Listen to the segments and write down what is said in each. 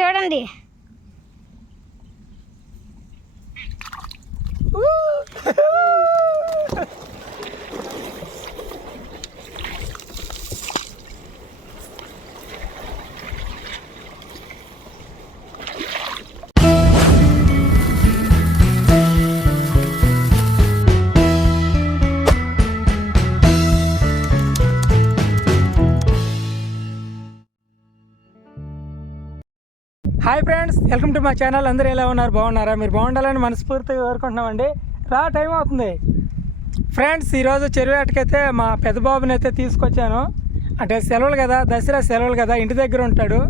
చూడండి. Hi friends, welcome to మా channel. అందరూ ఎలా ఉన్నారు? బాగున్నారా? మీరు బాగుండాలని మనస్ఫూర్తిగా కోరుకుంటున్నామండి. టైం అవుతుంది ఫ్రెండ్స్. ఈరోజు చెరువేటకైతే మా పెద్ద బాబుని అయితే తీసుకొచ్చాను. అంటే సెలవులు కదా, దసరా సెలవులు కదా, ఇంటి దగ్గర ఉంటాడు,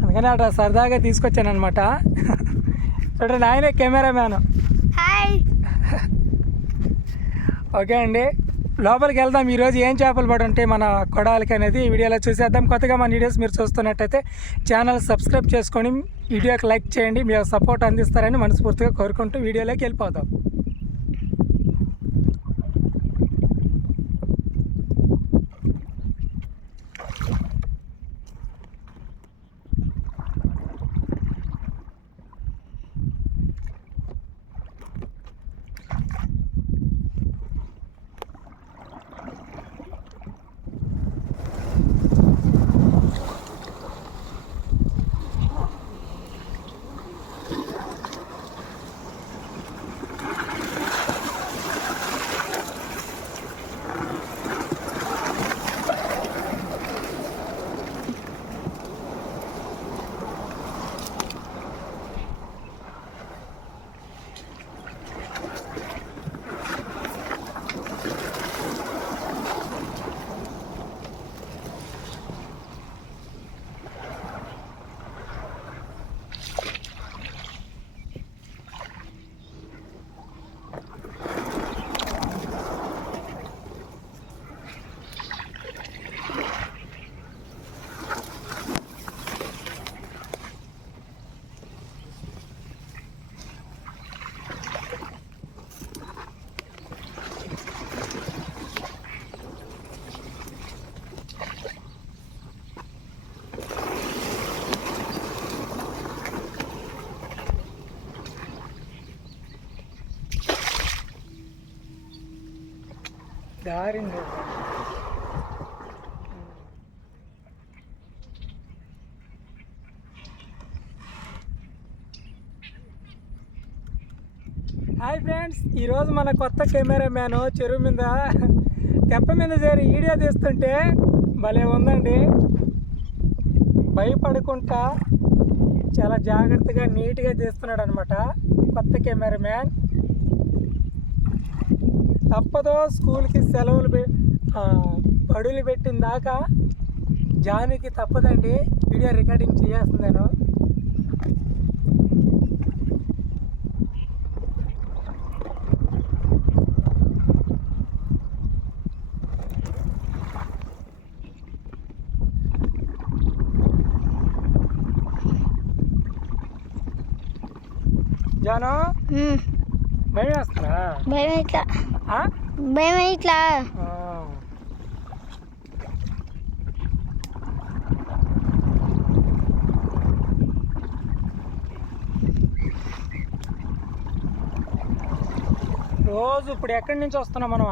అందుకని అట్లా సరదాగా తీసుకొచ్చాను అనమాట. చూడండి, ఆయనే కెమెరామ్యాన్. హాయ్. ఓకే అండి, లోపలికి వెళ్దాం. ఈరోజు ఏం చేపలు పడి ఉంటాయి మన కొడాలకి అనేది వీడియోలో చూసేద్దాం. కొత్తగా మన వీడియోస్ మీరు చూస్తున్నట్టయితే ఛానల్ సబ్స్క్రైబ్ చేసుకొని వీడియోకి లైక్ చేయండి. మీరు సపోర్ట్ అందిస్తారని మనస్ఫూర్తిగా కోరుకుంటూ వీడియోలోకి వెళ్ళిపోదాం. దారింది. హాయ్ ఫ్రెండ్స్, ఈరోజు మన కొత్త కెమెరామ్యాన్ చెరువు మీద తెప్ప మీద చేరి వీడియో తీస్తుంటే భలే ఉందండి. భయపడుకుంటా చాలా జాగ్రత్తగా నీట్గా తీస్తున్నాడు అనమాట కొత్త కెమెరామ్యాన్. తప్పదో స్కూల్కి సెలవులు బడులు పెట్టిన దాకా జానికి తప్పదండి వీడియో రికార్డింగ్ చేయాల్సింది నేను. జాను, భయం వేస్తుందా? భయం ఇట్లా, భయం ఇట్లా. రోజు ఇప్పుడు ఎక్కడి నుంచి వస్తున్నాం మనం?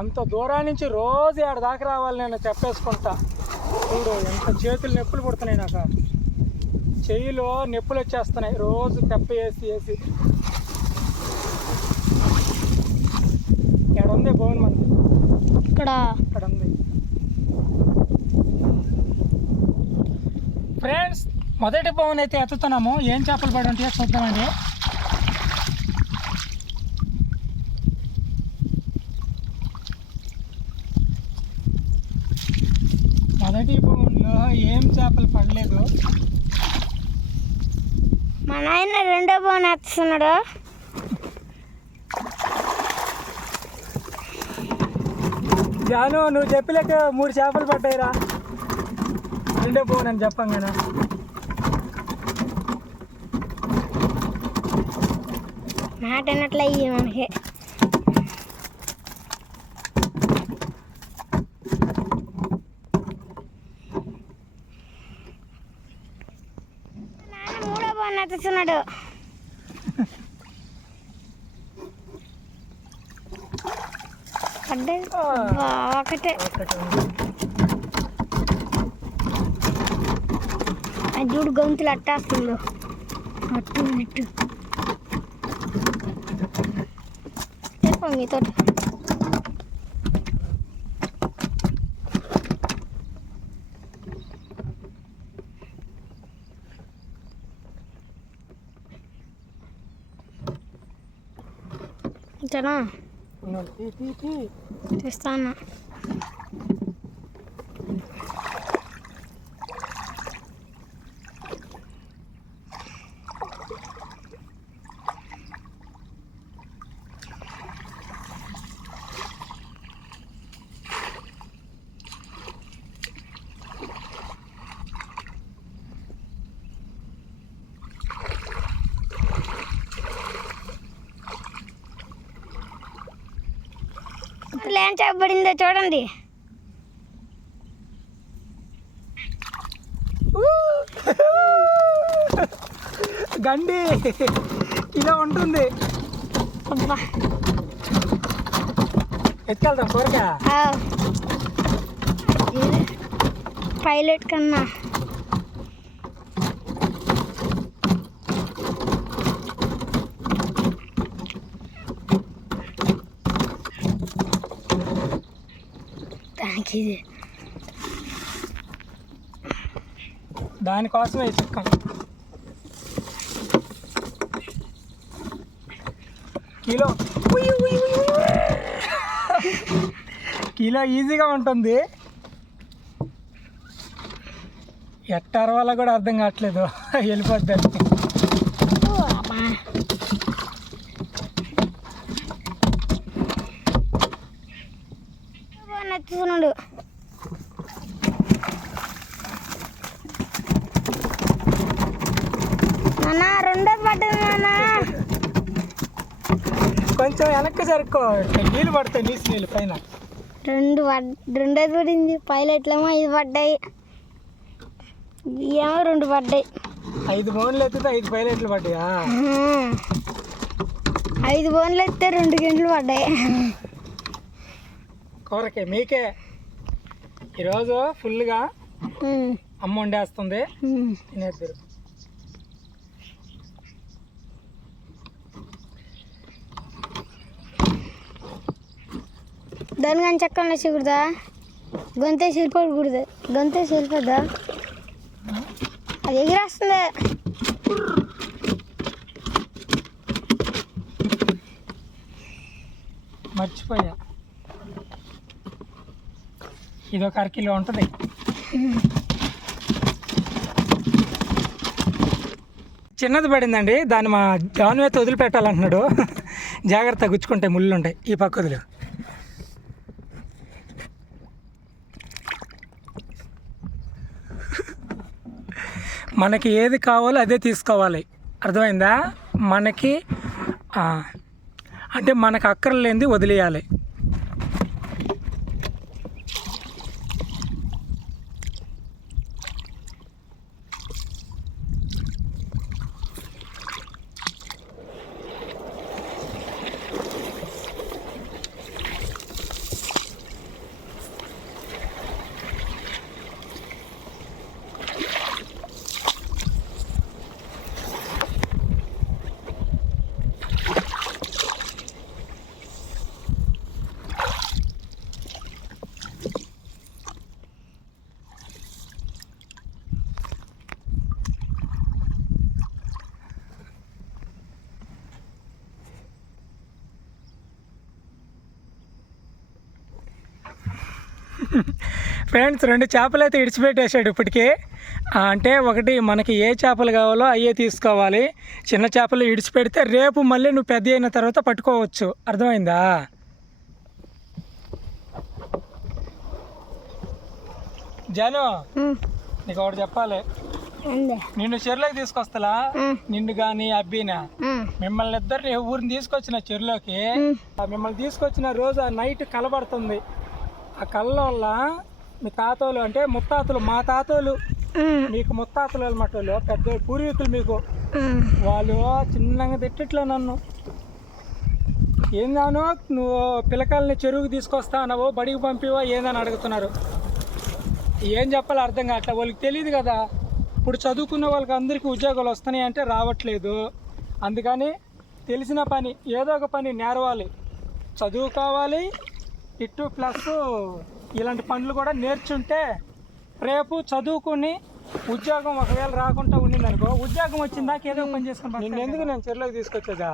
అంత దూరం నుంచి రోజు ఏడు దాకా రావాలి నేను చెప్పేసుకుంటా. చూడు ఎంత చేతులు నొప్పులు పుడుతున్నాయి నాకు, చెయ్యిలో నొప్పులు వచ్చేస్తున్నాయి రోజు తెప్ప వేసి వేసి. ఇక్కడ ఉంది బోన్ మంది, ఇక్కడ ఉంది ఫ్రెండ్స్. మొదటి బోన్ అయితే ఎత్తుతున్నాము. ఏం చేపలు పడి ఉంటాయో చూద్దామండి. మొదటి బోన్లో ఏం చేపలు పడలేదు. మా నాయన రెండో బోన్ ఎత్తున్నాడు. జాను, నువ్వు చెప్పలేక 3 చేపలు పడ్డాయిరా. రెండో బోన్ అని చెప్పంగానే మాట అన్నట్లయ్యి మనకి. ఎత్తున్నాడు. పడ్డాయి ఒకటే. అది చూడు గొంతులు అట్టేస్తుందో అట్టు ఇట్టు. చెప్పండి మీతో. ఇంతనా చేస్తాను. ఏం చెప్పబడిందో చూడండి. గండి ఇలా ఉంటుంది. ఎత్తుకెళ్తాం కూరగా. పైలట్ కన్నా ఇది దానికోసమే చిక్కం. కిలో ఈజీగా ఉంటుంది. ఎట్టారు వల్ల కూడా అర్థం కావట్లేదు, వెళ్ళిపోద్దని. నచ్చుతున్నాడు. నాన్న రెండోది పడ్డది. నాన్న కొంచెం వెనక్కి జరుక్కో, నీళ్ళు పడతాయి. నీళ్ళు పైన రెండోది పడింది. పైలట్లేమో 5 పడ్డాయి, ఏమో 2 పడ్డాయి. 5 బోన్లు ఎత్తితే 5 పైలట్లు పడ్డాయా? 5 బోన్లు ఎత్తే 2 గంటలు పడ్డాయి. కూరకే మీకే ఈరోజు ఫుల్గా అమ్మ వండేస్తుంది, తినేద్దరు. దాని కానీ చక్కగా వేసేకూడదా? గొంతే వెళ్ళిపోకూడదు. గొంతే వెళ్ళిపోద్దా? అది ఎగిరేస్తుంది. మర్చిపోయా, ఇది ఒక 1 కిలో ఉంటుంది. చిన్నది పడిందండి, దాన్ని మా జాను అయితే వదిలిపెట్టాలంటున్నాడు. జాగ్రత్త, గుచ్చుకుంటాయి, ముళ్ళు ఉంటాయి. ఈ పక్క వదిలి. మనకి ఏది కావాలో అదే తీసుకోవాలి, అర్థమైందా? మనకి అంటే మనకు అక్కర్లేనిది వదిలేయాలి. ఫ్రెండ్స్, 2 చేపలు అయితే ఇడిచిపెట్టేసాడు ఇప్పటికే. అంటే ఒకటి మనకి ఏ చేపలు కావాలో అయ్యే తీసుకోవాలి. చిన్న చేపలు ఇడిచిపెడితే రేపు మళ్ళీ నువ్వు పెద్ద అయిన తర్వాత పట్టుకోవచ్చు, అర్థమైందా? జాను, నీకు ఒకటి చెప్పాలి. నిన్ను చెరువులోకి తీసుకొస్తా, నిన్ను కానీ అబ్బీనా, మిమ్మల్ని ఇద్దరిని ఊరిని తీసుకొచ్చిన చెరువులోకి. మిమ్మల్ని తీసుకొచ్చిన రోజు ఆ నైట్ కలబడుతుంది. ఆ కళ్ళ వల్ల మీ తాతోలు అంటే ముత్తాతలు, మా తాతోలు మీకు ముత్తాతలు అనమాట వాళ్ళు పెద్ద పూర్వీకులు మీకు. వాళ్ళు చిన్నగా తిట్టట్లే నన్ను, ఏందానో నువ్వు పిల్లకాయలని చెరువుకి తీసుకొస్తా అన్నావో బడికి పంపివో ఏందని అడుగుతున్నారు. ఏం చెప్పాలో అర్థం కావట్లే. వాళ్ళకి తెలియదు కదా, ఇప్పుడు చదువుకున్న వాళ్ళకి అందరికీ ఉద్యోగాలు వస్తున్నాయి అంటే రావట్లేదు. అందుకని తెలిసిన పని ఏదో ఒక పని నేర్వాలి, చదువు కావాలి ఇటు ప్లస్ ఇలాంటి పనులు కూడా నేర్చుంటే రేపు చదువుకుని ఉద్యోగం ఒకవేళ రాకుండా ఉండిందనుకో, ఉద్యోగం వచ్చిందాక ఏదో పని చేసుకుని నేను ఎందుకు నేను చెరువులోకి తీసుకొచ్చేదా,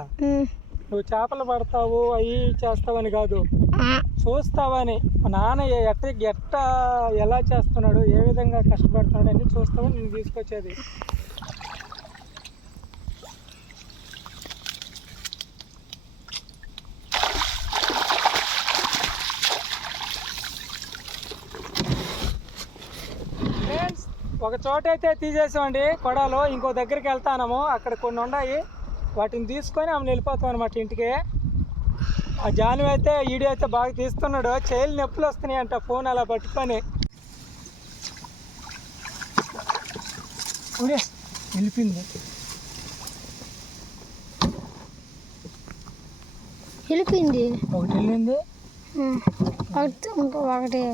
నువ్వు చేపలు పడతావు అవి చేస్తావని కాదు, చూస్తావని. మా నాన్న ఎట్ట ఎలా చేస్తున్నాడు, ఏ విధంగా కష్టపడుతున్నాడు అని చూస్తావని నేను తీసుకొచ్చేది. ఫ్రెండ్స్, ఒక చోట అయితే తీసేసామండి కొడాలో, ఇంకో దగ్గరికి వెళ్తాము. అక్కడ కొన్ని ఉన్నాయి, వాటిని తీసుకొని ఆమెను వెళ్ళిపోతాం అనమాట ఇంటికి. ఆ జాను అయితే వీడియో అయితే బాగా తీస్తున్నాడు, చేతులు నొప్పులు వస్తున్నాయి అంట ఫోన్ అలా పట్టుకొని. వెళ్ళిపోయింది, వెళ్ళిపోయింది, ఒకటి వెళ్ళింది, ఒకటి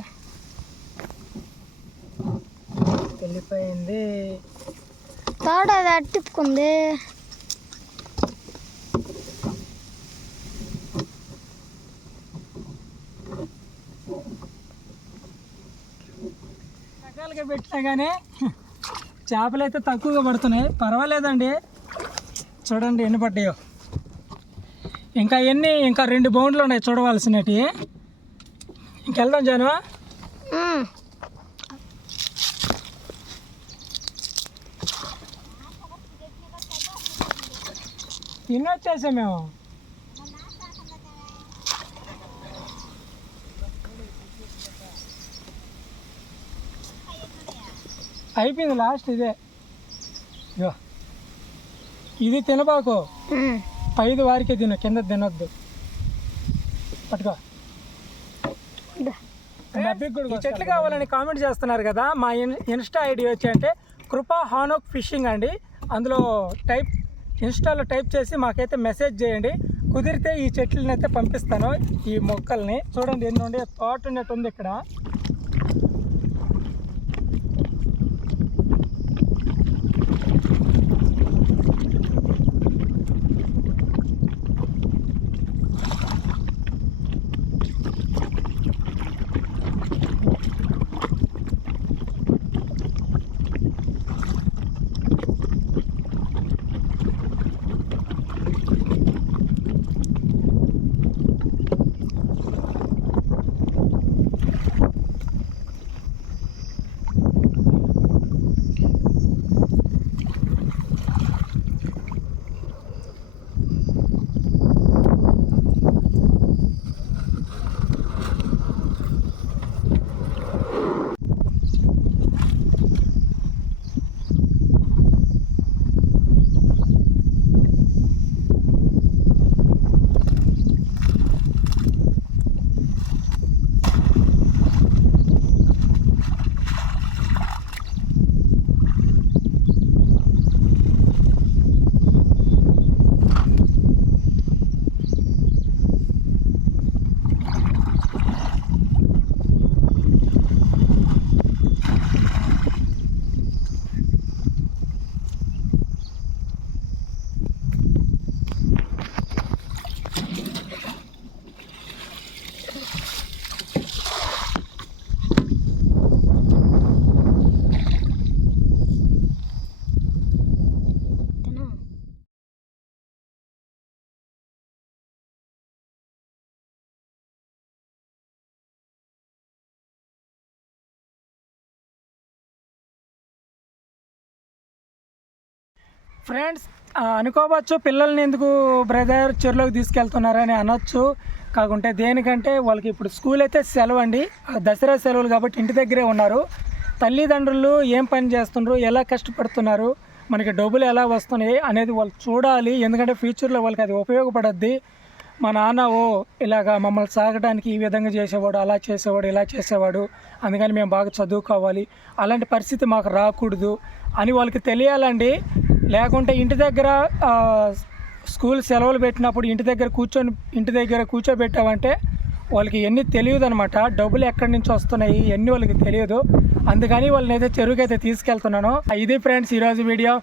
వెళ్ళిపోయింది. తాడు అది అట్టుకుంది. రకాలుగా పెట్టినా కానీ చేపలు అయితే తక్కువగా పడుతున్నాయి, పర్వాలేదండి. చూడండి ఎన్ని పడ్డాయో. ఇంకా 2 బౌండ్లు ఉన్నాయి చూడవలసినవి. ఇంకెళ్దాం జాను. తిని వచ్చేసాం మేము. అయిపోయింది లాస్ట్ ఇదే. ఇది తినబాకు, పైది వారికే తిను, కింద తినొద్దు. పట్టుకో. ఈ చెట్లు కావాలని కామెంట్ చేస్తున్నారు కదా, మా ఇన్స్టా ఐడి వచ్చి అంటే కృపా హానోక్ ఫిషింగ్ అండి. అందులో ఇన్స్టాలో టైప్ చేసి మాకైతే మెసేజ్ చేయండి. కుదిరితే ఈ చెట్లని అయితే పంపిస్తాను, ఈ మొక్కల్ని. చూడండి ఎన్ని ఉండే తోట ఉన్నట్టు ఉంది ఇక్కడ. ఫ్రెండ్స్, అనుకోవచ్చు పిల్లల్ని ఎందుకు బ్రదర్ చెరువులోకి తీసుకెళ్తున్నారని అనొచ్చు. కాకుంటే దేనికంటే వాళ్ళకి ఇప్పుడు స్కూల్ అయితే సెలవు అండి, దసరా సెలవులు కాబట్టి ఇంటి దగ్గరే ఉన్నారు. తల్లిదండ్రులు ఏం పని చేస్తున్నారు, ఎలా కష్టపడుతున్నారు, మనకి డబ్బులు ఎలా వస్తున్నాయి అనేది వాళ్ళు చూడాలి. ఎందుకంటే ఫ్యూచర్లో వాళ్ళకి అది ఉపయోగపడద్ది. మా నాన్న ఇలాగా మమ్మల్ని సాగడానికి ఈ విధంగా చేసేవాడు, అలా చేసేవాడు, ఇలా చేసేవాడు, అందుకని మేము బాగా చదువుకోవాలి, అలాంటి పరిస్థితి మాకు రాకూడదు అని వాళ్ళకి తెలియాలండి. లేకుంటే ఇంటి దగ్గర స్కూల్ సెలవులు పెట్టినప్పుడు ఇంటి దగ్గర కూర్చోబెట్టామంటే వాళ్ళకి ఎన్ని తెలియదు అనమాట. డబ్బులు ఎక్కడి నుంచి వస్తున్నాయి ఎన్ని వాళ్ళకి తెలియదు. అందుకని వాళ్ళని అయితే చెరువుకి అయితే తీసుకెళ్తున్నాను. ఇది ఫ్రెండ్స్ ఈరోజు వీడియో.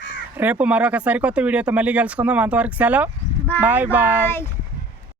రేపు మరొక సరికొత్త వీడియోతో మళ్ళీ కలుసుకుందాం. అంతవరకు సెలవు. Bye bye.